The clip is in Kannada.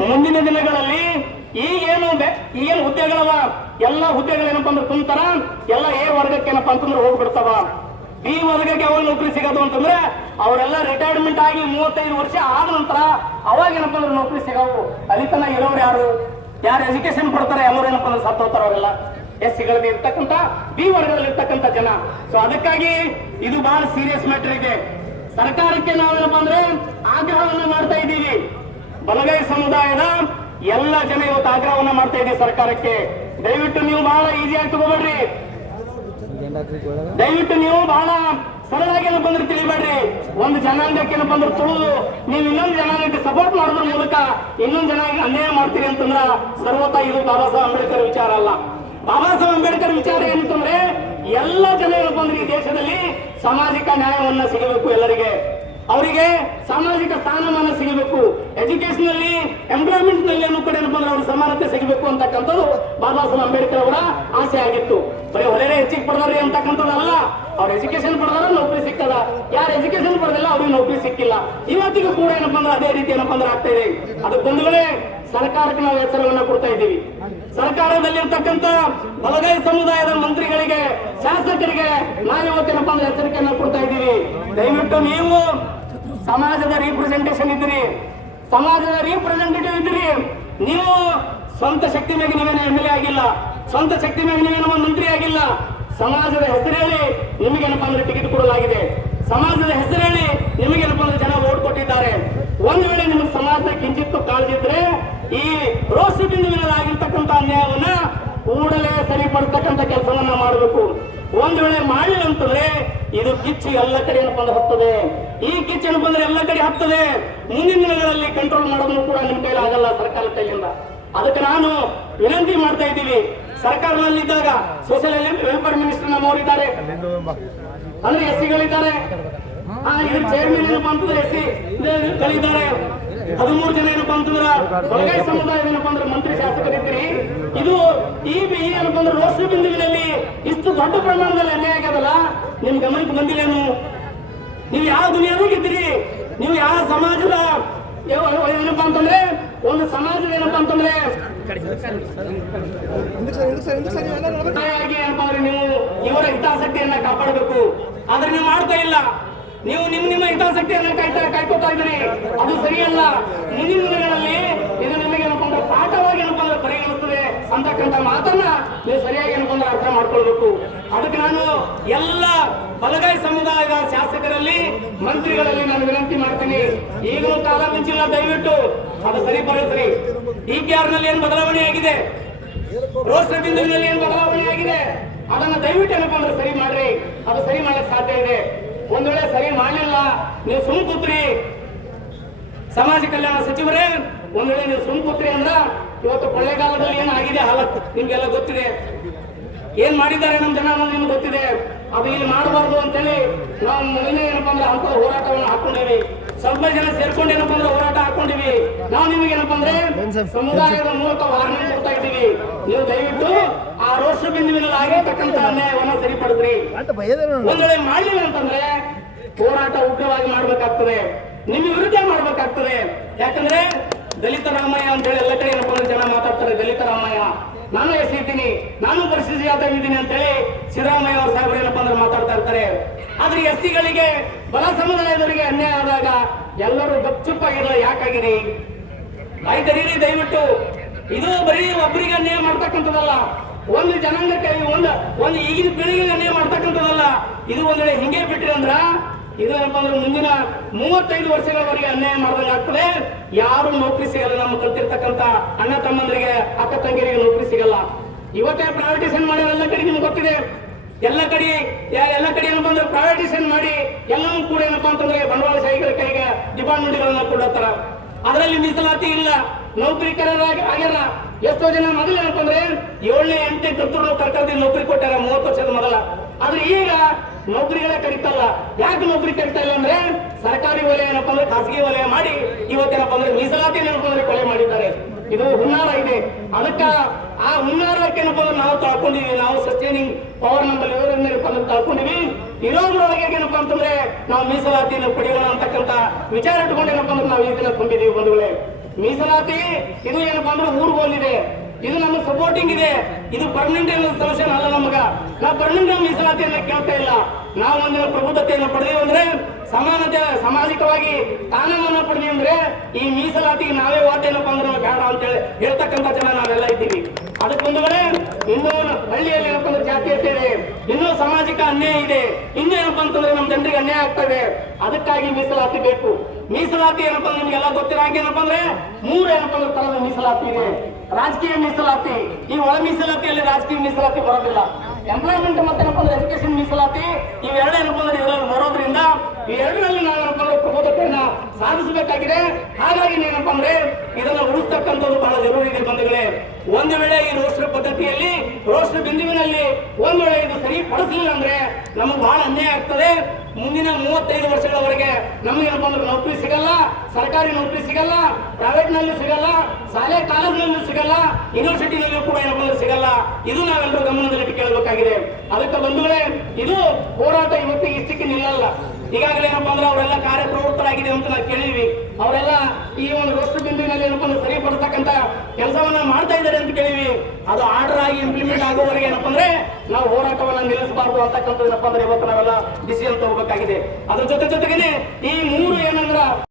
ಮುಂದಿನ ದಿನಗಳಲ್ಲಿ ಈಗೇನು ಹುದ್ದೆಗಳವ ಎಲ್ಲ ಹುದ್ದೆಗಳೇನಪ್ಪ ಅಂದ್ರೆ ತುಂಬ್ತಾರ, ಎಲ್ಲ ಎ ವರ್ಗಕ್ಕೆ ಏನಪ್ಪಾ ಅಂತಂದ್ರೆ ಹೋಗ್ಬಿಡ್ತಾವ. ಬಿ ವರ್ಗಕ್ಕೆ ಅವಾಗ ನೌಕರಿ ಸಿಗೋದು ಅಂತಂದ್ರೆ ಅವರೆಲ್ಲ ರಿಟೈರ್ಮೆಂಟ್ ಆಗಿ 35 ವರ್ಷ ಆದ ನಂತರ ಅವಾಗ ಏನಪ್ಪ ಅಂದ್ರೆ ನೌಕರಿ ಸಿಗವು. ಅಲ್ಲಿ ತನ ಇರೋರು ಯಾರು ಎಜುಕೇಶನ್ ಕೊಡ್ತಾರೆ ಎಲ್ಲರೂ ಏನಪ್ಪ ಅಂದ್ರೆ ಸತ್ತು ಹೋಗ್ತಾರ. ಅವರೆಲ್ಲ ಎಸ್ಸಿಗಳಲ್ಲಿ ಇರ್ತಕ್ಕಂಥ ಬಿ ವರ್ಗದಲ್ಲಿ ಇರ್ತಕ್ಕಂಥ ಜನ. ಸೊ ಅದಕ್ಕಾಗಿ ಇದು ಬಹಳ ಸೀರಿಯಸ್ ಮ್ಯಾಟರ್ ಇದೆ. ಸರ್ಕಾರಕ್ಕೆ ನಾವೇನಪ್ಪ ಅಂದ್ರೆ ಆಗ್ರಹವನ್ನ ಮಾಡ್ತಾ ಇದ್ದೀವಿ. ಬಲಗೈ ಸಮುದಾಯದ ಎಲ್ಲ ಜನ ಇವತ್ತು ಆಗ್ರಹವನ್ನ ಮಾಡ್ತಾ ಇದ್ದೀವಿ ಸರ್ಕಾರಕ್ಕೆ. ದಯವಿಟ್ಟು ನೀವು ಬಹಳ ಈಸಿಯಾಗಿ ತಗೋಬೇಡ್ರಿ, ದಯವಿಟ್ಟು ನೀವು ಬಹಳ ಸರಳಾಗಿ ಏನಪ್ಪ ಅಂದ್ರೆ ತಿಳಿಬೇಡ್ರಿ. ಒಂದು ಜನಾಂಗಕ್ಕೆ ಏನಪ್ಪ ಅಂದ್ರೆ ತುಳಿದು ನೀವು ಇನ್ನೊಂದು ಜನಾಂಗಕ್ಕೆ ಸಪೋರ್ಟ್ ಮಾಡೋದ್ರ ಮೂಲಕ ಇನ್ನೊಂದು ಜನಾಂಗ ಅನ್ಯಾಯ ಮಾಡ್ತೀರಿ ಅಂತಂದ್ರ ಸರ್ವತಾ ಇದು ಬಾಬಾ ಸಾಹೇಬ್ ಅಂಬೇಡ್ಕರ್ ವಿಚಾರ ಅಲ್ಲ. ಬಾಬಾ ಸಾಹೇಬ್ ಅಂಬೇಡ್ಕರ್ ವಿಚಾರ ಏನಂತಂದ್ರೆ ಎಲ್ಲ ಜನ ಏನಪ್ಪ ಅಂದ್ರೆ ಈ ದೇಶದಲ್ಲಿ ಸಾಮಾಜಿಕ ನ್ಯಾಯವನ್ನ ಸಿಗಬೇಕು, ಎಲ್ಲರಿಗೆ ಅವರಿಗೆ ಸಾಮಾಜಿಕ ಸ್ಥಾನಮಾನ ಸಿಗಬೇಕು, ಎಜುಕೇಶನ್ ನಲ್ಲಿ ಎಂಪ್ಲಾಯ್ಮೆಂಟ್ ನಲ್ಲಿ ಕೂಡ ಏನಪ್ಪ ಅಂದ್ರೆ ಅವ್ರ ಸಮಾನತೆ ಸಿಗಬೇಕು ಅಂತಕ್ಕಂಥದ್ದು ಬಾಬಾ ಸಾಹೇಬ್ ಅಂಬೇಡ್ಕರ್ ಅವರ ಆಸೆ ಆಗಿತ್ತು. ಬರೀ ಹೊಲೆರೆ ಹೆಚ್ಚಿಗೆ ಪಡೆದವ್ರಿ ಅಂತಕ್ಕಂಥದ್ದಲ್ಲ, ಅವ್ರ ಎಜುಕೇಶನ್ ಪಡೆದ್ರೆ ನೌಕರಿ ಸಿಗ್ತದ, ಯಾರು ಎಜುಕೇಶನ್ ಪಡೆದಿಲ್ಲ ಅವ್ರಿಗೆ ನೌಕರಿ ಸಿಕ್ಕಿಲ್ಲ. ಇವತ್ತಿಗೂ ಕೂಡ ಏನಪ್ಪ ಅಂದ್ರೆ ಅದೇ ರೀತಿ ಏನಪ್ಪ ಅಂದ್ರೆ ಆಗ್ತಾ ಇದೆ. ಅದಕ್ಕೆ ಬಂಧುಗಳೇ, ಸರ್ಕಾರಕ್ಕೆ ನಾವು ಎಚ್ಚರವನ್ನ ಕೊಡ್ತಾ ಇದ್ದೀವಿ. ಸರ್ಕಾರದಲ್ಲಿರ್ತಕ್ಕಂಥ ಬಲಗೈ ಸಮುದಾಯದ ಮಂತ್ರಿಗಳಿಗೆ, ಶಾಸಕರಿಗೆ ನಾವು ಇವತ್ತೇನಪ್ಪ ಅಂದ್ರೆ ಎಚ್ಚರಿಕೆಯನ್ನ ಕೊಡ್ತಾ ಇದ್ದೀವಿ. ದಯವಿಟ್ಟು ನೀವು ಸಮಾಜದ ರೀಪ್ರೆಸೆಂಟೇಷನ್ ಇದ್ದೀರಿ, ಸಮಾಜದ ರೀಪ್ರೆಸೆಂಟೇಟಿವ್ ಇದ್ದೀರಿ. ನೀವು ಸ್ವಂತ ಶಕ್ತಿ ಮೇಲೆ ನೀವೇನು MLA ಆಗಿಲ್ಲ, ಸ್ವಂತ ಶಕ್ತಿ ಮೇಲೆ ನೀವೇನೋ ಮಂತ್ರಿ ಆಗಿಲ್ಲ. ಸಮಾಜದ ಹೆಸರು ಹೇಳಿ ನಿಮಗೇನಪ್ಪ ಅಂದ್ರೆ ಟಿಕೆಟ್ ಕೊಡಲಾಗಿದೆ, ಸಮಾಜದ ಹೆಸರು ಹೇಳಿ ನಿಮಗೇನಪ್ಪ ಅಂದ್ರೆ ಜನ ವೋಟ್ ಕೊಟ್ಟಿದ್ದಾರೆ. ಒಂದು ವೇಳೆ ನಿಮಗೆ ಸಮಾಜದ ಕಿಂಚಿತ್ತು ಕಾಳಜಿದ್ರೆ ಈ ರೋಷ ಬಿಂದುವಿನಲ್ಲಾಗಿರ್ತಕ್ಕಂಥ ಅನ್ಯಾಯವನ್ನ ಕೂಡಲೇ ಸರಿಪಡಿಸ್ತಕ್ಕಂಥ ಕೆಲಸವನ್ನ ಮಾಡಬೇಕು. ಒಂದು ವೇಳೆ ಮಾಡಿಲ್ಲ ಅಂತಂದ್ರೆ ಇದು ಕಿಚ್ಚು ಎಲ್ಲ ಕಡೆ ಏನಪ್ಪ ಅಂದ್ರೆ ಹತ್ತದೆ. ಈ ಕಿಚ್ಚು ಏನಪ್ಪ ಅಂದ್ರೆ ಎಲ್ಲ ಕಡೆ ಹತ್ತದೆ. ಮುಂದಿನ ದಿನಗಳಲ್ಲಿ ಕಂಟ್ರೋಲ್ ಮಾಡೋದನ್ನು ಕೂಡ ನಿಮ್ಮ ಕೈಲಿ ಆಗಲ್ಲ, ಸರ್ಕಾರದ ಕೈಲಿಂದ. ಅದಕ್ಕೆ ನಾನು ವಿನಂತಿ ಮಾಡ್ತಾ ಇದ್ದೀವಿ, ಸರ್ಕಾರದಲ್ಲಿದ್ದಾಗ ಸೋಷಿಯಲ್ ವೆಲ್ಫೇರ್ ಮಿನಿಸ್ಟರ್ ನಮ್ಮವರಿದ್ದಾರೆ, ಅಂದ್ರೆ ಎಸ್ಸಿಗಳಿದ್ದಾರೆ, ಚೇರ್ಮನ್ ಏನಪ್ಪಾ ಅಂತಂದ್ರೆ ಎಸ್ಸಿಗಳಿದ್ದಾರೆ, 13 ಜನ ಏನಪ್ಪಾ ಅಂತಂದ್ರೆ ಬಲಗೈ ಸಮುದಾಯದ ಏನಪ್ಪಾ ಅಂದ್ರೆ ಮಂತ್ರಿ ಶಾಸಕರಿದ್ದೀರಿ. ಇದು ಈ ಏನಪ್ಪಾ ಅಂದ್ರೆ ರೋಷ ಬಿಂದುವಿನಲ್ಲಿ ಇಷ್ಟು ದೊಡ್ಡ ಪ್ರಮಾಣದಲ್ಲಿ ಅನ್ಯಾಯ ಆಗದಲ್ಲ, ನಿಮ್ ಗಮನಕ್ಕೆ ಬಂದಿಲ್ಲೇನು? ನೀವು ಯಾವ ದುನಿಯಾದಾಗಿದ್ದೀರಿ? ನೀವು ಯಾವ ಸಮಾಜದ ಏನಪ್ಪಾ ಅಂತಂದ್ರೆ ಒಂದು ಸಮಾಜದ ಏನಪ್ಪಾ ಅಂತಂದ್ರೆ ನೀವು ಇವರ ಹಿತಾಸಕ್ತಿಯನ್ನ ಕಾಪಾಡಬೇಕು. ಆದ್ರೆ ನೀವು ಮಾಡ್ತಾ ಇಲ್ಲ. ನೀವು ನಿಮ್ಮ ಹಿತಾಸಕ್ತಿಯನ್ನ ಕಾಯ್ಕೋತಾ ಇದ್ದೀರಿ, ಅದು ಸರಿಯಲ್ಲ. ಮುಂದಿನ ದಿನಗಳಲ್ಲಿ ಇದು ನಿಮಗೆ ಏನಪ್ಪ ಅಂದ್ರೆ ಪಾಠವಾಗಿ ಏನಪ್ಪ ಅಂದ್ರೆ ಪರಿಗಣಿಸ್ತದೆ ಅಂತಕ್ಕಂಥ ಮಾತನ್ನ ನೀವು ಸರಿಯಾಗಿ ಏನಪ್ಪ ಅಂದ್ರೆ ಅರ್ಥ ಮಾಡ್ಕೊಳ್ಬೇಕು. ಅದಕ್ಕೆ ನಾನು ಎಲ್ಲ ಬಲಗೈ ಸಮುದಾಯದ ಶಾಸಕರಲ್ಲಿ, ಮಂತ್ರಿಗಳಲ್ಲಿ ನಾನು ವಿನಂತಿ ಮಾಡ್ತೀನಿ, ಈಗಲೂ ಕಾಲ ಮಿಂಚಿಲ್ಲ, ದಯವಿಟ್ಟು ಅದು ಸರಿಪಡಿಸ್ರಿ. DPR ನಲ್ಲಿ ಏನು ಬದಲಾವಣೆ ಆಗಿದೆ, ರೋಷ ಬಿಂದುವಿನಲ್ಲಿ ಏನು ಬದಲಾವಣೆ ಆಗಿದೆ, ಅದನ್ನ ದಯವಿಟ್ಟು ಏನಪ್ಪ ಅಂದ್ರೆ ಸರಿ ಮಾಡ್ರಿ. ಅದು ಸರಿ ಮಾಡ್ಲಿಕ್ಕೆ ಸಾಧ್ಯ ಇದೆ. ಒಂದ್ ವೇಳೆ ಸರಿ ಮಾಡಲಿಲ್ಲ, ನೀವು ಸುಮ್ ಕೂತ್ರಿ, ಸಮಾಜ ಕಲ್ಯಾಣ ಸಚಿವರೇ, ಒಂದ್ ವೇಳೆ ನೀವು ಸುಮ್ ಕೂತ್ರಿ ಅಂದ್ರ ಇವತ್ತು ಕೊಳ್ಳೇಗಾಲದಲ್ಲಿ ಏನಾಗಿದೆ ಹಾಲತ್ ನಿಮ್ಗೆಲ್ಲ ಗೊತ್ತಿದೆ. ಏನ್ ಮಾಡಿದ್ದಾರೆ ನಮ್ಮ ಜನ ಅನ್ನೋದು ನಿಮ್ಗೆ ಗೊತ್ತಿದೆ. ಅದು ಇಲ್ಲಿ ಮಾಡಬಾರ್ದು ಅಂತೇಳಿ ನಾವು ಮೊದಲೇ ಏನಪ್ಪಾ ಅಂದ್ರೆ ಅಂತ ಹೋರಾಟವನ್ನು ಹಾಕೊಂಡಿವಿ. ಸ್ವಲ್ಪ ಜನ ಸೇರ್ಕೊಂಡು ಏನಪ್ಪಾ ಅಂದ್ರೆ ಹೋರಾಟ ಹಾಕೊಂಡಿವಿ. ನಾವು ನಿಮಗೆ ಏನಪ್ಪಾ ಅಂದ್ರೆ ಸಮುದಾಯದ ಮೂಲಕ ವಾರ್ನಿಂಗ್ ಕೊಡ್ತಾ ಇದ್ದೀವಿ. ನೀವು ದಯವಿಟ್ಟು ಆ ರೋಷ ಬಿಂದುವಿನಲ್ಲಿ ಆಗಿರ್ತಕ್ಕಂಥ ಅನ್ಯಾಯವನ್ನು ಸರಿಪಡಿಸ್ರಿ. ಒಂದ್ ವೇಳೆ ಮಾಡಲಿಲ್ಲ ಅಂತಂದ್ರೆ ಹೋರಾಟ ಉಗ್ರವಾಗಿ ಮಾಡ್ಬೇಕಾಗ್ತದೆ, ನಿಮ್ಮ ವಿರುದ್ಧ ಮಾಡ್ಬೇಕಾಗ್ತದೆ. ಯಾಕಂದ್ರೆ ದಲಿತ ರಾಮಯ್ಯ ಅಂತ ಹೇಳಿ ಎಲ್ಲ ಕಡೆ ಏನಪ್ಪಾ ಅಂದ್ರೆ ಜನ ಮಾತಾಡ್ತಾರೆ, ದಲಿತ ರಾಮಯ್ಯ, ನಾನು ಎಸ್ಸಿದ್ದೀನಿ, ನಾನು ಪರಿಸ್ಥಿತಿ ಇದ್ದೀನಿ ಅಂತ ಹೇಳಿ ಸಿದ್ದರಾಮಯ್ಯ ಅವ್ರ ಸಾಹೇಬರು ಏನಪ್ಪಾ ಅಂದ್ರೆ ಮಾತಾಡ್ತಾ ಇರ್ತಾರೆ. ಆದ್ರೆ ಎಸ್ಸಿಗಳಿಗೆ, ಬಲ ಸಮುದಾಯದವರಿಗೆ ಅನ್ಯಾಯ ಆದಾಗ ಎಲ್ಲರೂ ಗಪ್ಚುಪ್ಪಾಗಿರಲ್ಲ. ಯಾಕಾಗಿರಿ? ಆಯ್ತರಿ, ದಯವಿಟ್ಟು ಇದು ಬರೀ ಒಬ್ಬರಿಗೆ ಅನ್ಯಾಯ ಮಾಡ್ತಕ್ಕಂಥದ್ದಲ್ಲ, ಒಂದು ಜನಾಂಗಕ್ಕೆ, ಒಂದು ಈಗಿನ ಪೀಳಿಗೆಗೆ ಅನ್ಯಾಯ ಮಾಡ್ತಕ್ಕಂಥದ್ದಲ್ಲ. ಇದು ಒಂದ್ ವೇಳೆ ಹಿಂಗೆ ಬಿಟ್ರಿ ಅಂದ್ರ ಇದು ಏನಪ್ಪಾ ಅಂದ್ರೆ ಮುಂದಿನ 35 ವರ್ಷಗಳವರೆಗೆ ಅನ್ಯಾಯ ಮಾಡಿದಂಗಾಗ್ತದೆ. ಯಾರು ನೌಕರಿ ಸಿಗಲ್ಲ. ನಮ್ಮ ಕಲ್ತಿರ್ತಕ್ಕಂಥ ಅಣ್ಣ ತಮ್ಮಂದರಿಗೆ, ಅಕ್ಕ ತಂಗಿರಿಗೆ ನೌಕರಿ ಸಿಗಲ್ಲ. ಇವತ್ತೇ ಪ್ರೈವೇಟೈಸೇಷನ್ ಮಾಡಿ ಎಲ್ಲ ಕಡೆ ನಿಮ್ಗೆ ಗೊತ್ತಿದೆ. ಎಲ್ಲ ಕಡೆ ಏನಪ್ಪಾ ಅಂದ್ರೆ ಪ್ರೈವೇಟೈಸೇಷನ್ ಮಾಡಿ ಎಲ್ಲವೂ ಕೂಡ ಏನಪ್ಪಾ ಅಂತಂದ್ರೆ ಬಂಡವಾಳಶಾಹಿಗಳ ಕೈಗೆ ಡಿಪಾರ್ಟ್ಮೆಂಟ್ಗಳನ್ನ ಕೊಡತ್ತಾರ. ಅದರಲ್ಲಿ ಮೀಸಲಾತಿ ಇಲ್ಲ, ನೌಕರಿಕರ ಆಗ್ಯಾರ. ಎಷ್ಟೋ ಜನ ಮೊದಲು ಏನಪ್ಪಾ ಅಂದ್ರೆ 7ನೇ 8ನೇ ತತ್ವ ಕರ್ಕರ್ದಿ ನೌಕರಿ ಕೊಟ್ಟಾರ 30 ವರ್ಷದ ಮೊದಲ. ಆದ್ರೆ ಈಗ ನೌಕರಿಗಳೇ ಕರೀತಲ್ಲ. ಯಾಕೆ ನೌಕರಿ ಕರೀತಾ ಇಲ್ಲ ಅಂದ್ರೆ ಸರ್ಕಾರಿ ವಲಯ ಏನಪ್ಪಾ ಅಂದ್ರೆ ಖಾಸಗಿ ವಲಯ ಮಾಡಿ ಇವತ್ತೇನಪ್ಪಾ ಅಂದ್ರೆ ಮೀಸಲಾತಿ ಏನಪ್ಪಾ ಅಂದ್ರೆ ಕೊಲೆ ಮಾಡಿದ್ದಾರೆ. ಇದು ಹುನ್ನಾರ ಇದೆ. ಅದಕ್ಕ ಆ ಹುನ್ನಾರಕ್ಕೆ ಏನಪ್ಪಾ ಅಂದ್ರೆ ನಾವು ತಾಳ್ಕೊಂಡಿವಿ. ನಾವು ಸಸ್ಟೈನಿಂಗ್ ಪವರ್ ನಂಬರ್ ಏನಪ್ಪಾ ಅಂದ್ರೆ ತಾಳ್ಕೊಂಡಿವಿ. ಇರೋದ್ರೊಳಗೆ ಏನಪ್ಪಾ ಅಂತಂದ್ರೆ ನಾವು ಮೀಸಲಾತಿಯನ್ನು ಪಡೆಯೋಣ ಅಂತಕ್ಕಂಥ ವಿಚಾರ ಇಟ್ಕೊಂಡು ಏನಪ್ಪಾ ಅಂದ್ರೆ ನಾವು ಈ ದಿನ ತುಂಬಿದೀವಿ ಬಂಧುಗಳೇ. ಮೀಸಲಾತಿ ಇದು ಏನಪ್ಪಾ ಅಂದ್ರೆ ಊರ್ಗೋಲಿದೆ, ಇದು ನಮ್ಮ ಸಪೋರ್ಟಿಂಗ್ ಇದೆ, ಇದು ಪರ್ಮನೆಂಟ್ ಸೊಲ್ಯೂಷನ್ ಅಲ್ಲ. ನಾವು ಪರ್ಮನೆಂಟ್ ಮೀಸಲಾತಿಯನ್ನ ಕೇಳ್ತಾ ಇಲ್ಲ. ನಾವು ಒಂದಿನ ಪ್ರಬುದ್ಧತೆಯನ್ನು ಪಡೆದೀವಿ ಅಂದ್ರೆ, ಸಮಾನತೆ ಸಾಮಾಜಿಕವಾಗಿ ಸ್ಥಾನಮಾನ ಪಡೆದೀವಿ ಅಂದ್ರೆ ಈ ಮೀಸಲಾತಿಗೆ ನಾವೇ ವಾದ್ಯನಪ್ಪ ಅಂದ್ರೆ ಬೇಡ ಅಂತ ಹೇಳಿ ಹೇಳ್ತಕ್ಕಂಥ ಜನ ನಾವೆಲ್ಲ ಇದ್ದೀವಿ. ಅದಕ್ಕೊಂದುಗಳೇ ಇನ್ನೂ ಹಳ್ಳಿಯಲ್ಲಿ ಏನಪ್ಪ ಅಂದ್ರೆ ಜಾತೀಯತೆ ಇದೆ, ಇನ್ನೂ ಸಾಮಾಜಿಕ ಅನ್ಯಾಯ ಇದೆ, ಇನ್ನೂ ಏನಪ್ಪಾ ಅಂತಂದ್ರೆ ನಮ್ಮ ಜನರಿಗೆ ಅನ್ಯಾಯ ಆಗ್ತದೆ. ಅದಕ್ಕಾಗಿ ಮೀಸಲಾತಿ ಬೇಕು. ಮೀಸಲಾತಿ ಏನಪ್ಪಾ ಅಂದ್ರೆ ನಿಮಗೆಲ್ಲ ಗೊತ್ತಿರೋ ಹಾಗೆ ಏನಪ್ಪಾ ಅಂದ್ರೆ 3 ಏನಪ್ಪಾ ಅಂದ್ರೆ ತರದ ಮೀಸಲಾತಿ ಇದೆ. ರಾಜಕೀಯ ಮೀಸಲಾತಿ, ಈ ಒಳ ಮೀಸಲಾತಿಯಲ್ಲಿ ರಾಜಕೀಯ ಮೀಸಲಾತಿ ಬರೋದಿಲ್ಲ. ಎಂಪ್ಲಾಯ್ಮೆಂಟ್ ಮತ್ತೆ ಏನಪ್ಪಾ ಅಂದ್ರೆ ಎಜುಕೇಶನ್ ಮೀಸಲಾತಿ, ಇವೆರಡು ಏನಪ್ಪಾ ಅಂದ್ರೆ ಇದರಲ್ಲಿ ಬರೋದ್ರಿಂದ ಇವೆರಡರಲ್ಲಿ ನಾವು ಏನಪ್ಪಾ ಅಂದ್ರೆ ಪ್ರಬುದ್ಧತೆಯನ್ನ ಸಾಧಿಸಬೇಕಾಗಿದೆ. ಹಾಗಾಗಿ ಏನಪ್ಪಾ ಅಂದ್ರೆ ಇದನ್ನ ಉಳಿಸ್ತಕ್ಕಂಥದ್ದು ಬಹಳ ಜರೂರಿ ಇದೆ ಬಂಧುಗಳೇ. ಒಂದು ವೇಳೆ ಈ ರೋಸ್ಟರ್ ಪದ್ಧತಿಯಲ್ಲಿ, ರೋಸ್ಟರ್ ಬಿಂದುವಿನಲ್ಲಿ ಒಂದು ವೇಳೆ ಇದು ಸರಿಪಡಿಸಲಿಲ್ಲ ಅಂದ್ರೆ ನಮಗೆ ಬಹಳ ಅನ್ಯಾಯ ಆಗ್ತದೆ. ಮುಂದಿನ 35 ವರ್ಷಗಳವರೆಗೆ ನಮಗೇನಪ್ಪ ಅಂದ್ರೆ ನೌಕರಿ ಸಿಗಲ್ಲ, ಸರ್ಕಾರಿ ನೌಕರಿ ಸಿಗಲ್ಲ, ಪ್ರೈವೇಟ್ ನಲ್ಲೂ ಸಿಗಲ್ಲ, ಶಾಲೆ ಕಾಲೇಜಿನಲ್ಲೂ ಸಿಗಲ್ಲ, ಯೂನಿವರ್ಸಿಟಿನಲ್ಲೂ ಕೂಡ ಏನಪ್ಪ ಅಂದ್ರೆ ಸಿಗಲ್ಲ. ಇದು ನಾವೆಲ್ಲರೂ ಗಮನದಲ್ಲಿಟ್ಟು ಕೇಳಬೇಕಾಗಿದೆ. ಅದಕ್ಕೆ ಬಂಧುಗಳೇ, ಇದು ಹೋರಾಟ ಇವತ್ತಿಗೆ ಇಷ್ಟಕ್ಕೆ ನಿಲ್ಲಲ್ಲ. ಈಗಾಗಲೇ ಏನಪ್ಪಾ ಅಂದ್ರೆ ಅವರೆಲ್ಲ ಕಾರ್ಯಪ್ರವೃತ್ತರಾಗಿದೆ ಅಂತ ನಾವು ಕೇಳಿದ್ವಿ. ಅವರೆಲ್ಲ ಈ ಒಂದು ರೋಸ್ಟರ್ ಬಿಂದುವಿನಲ್ಲಿ ಏನಪ್ಪ ಅಂದ್ರೆ ಸರಿಪಡಿಸ್ತಕ್ಕಂಥ ಕೆಲಸವನ್ನ ಮಾಡ್ತಾ ಇದ್ದಾರೆ ಅಂತ ಕೇಳಿದ್ವಿ. ಅದು ಆರ್ಡರ್ ಆಗಿ ಇಂಪ್ಲಿಮೆಂಟ್ ಆಗುವವರೆಗೆ ಏನಪ್ಪ ಅಂದ್ರೆ ನಾವು ಹೋರಾಟವನ್ನ ನಿಲ್ಲಿಸಬಾರ್ದು ಅಂತಕ್ಕಂಥದ್ದು ಏನಪ್ಪ ಅಂದ್ರೆ ಇವತ್ತು ನಾವೆಲ್ಲ ಡಿಸಿಷನ್ ತಗೋಬೇಕಾಗಿದೆ. ಅದ್ರ ಜೊತೆಗೇನೆ ಈ 3 ಏನಂದ್ರ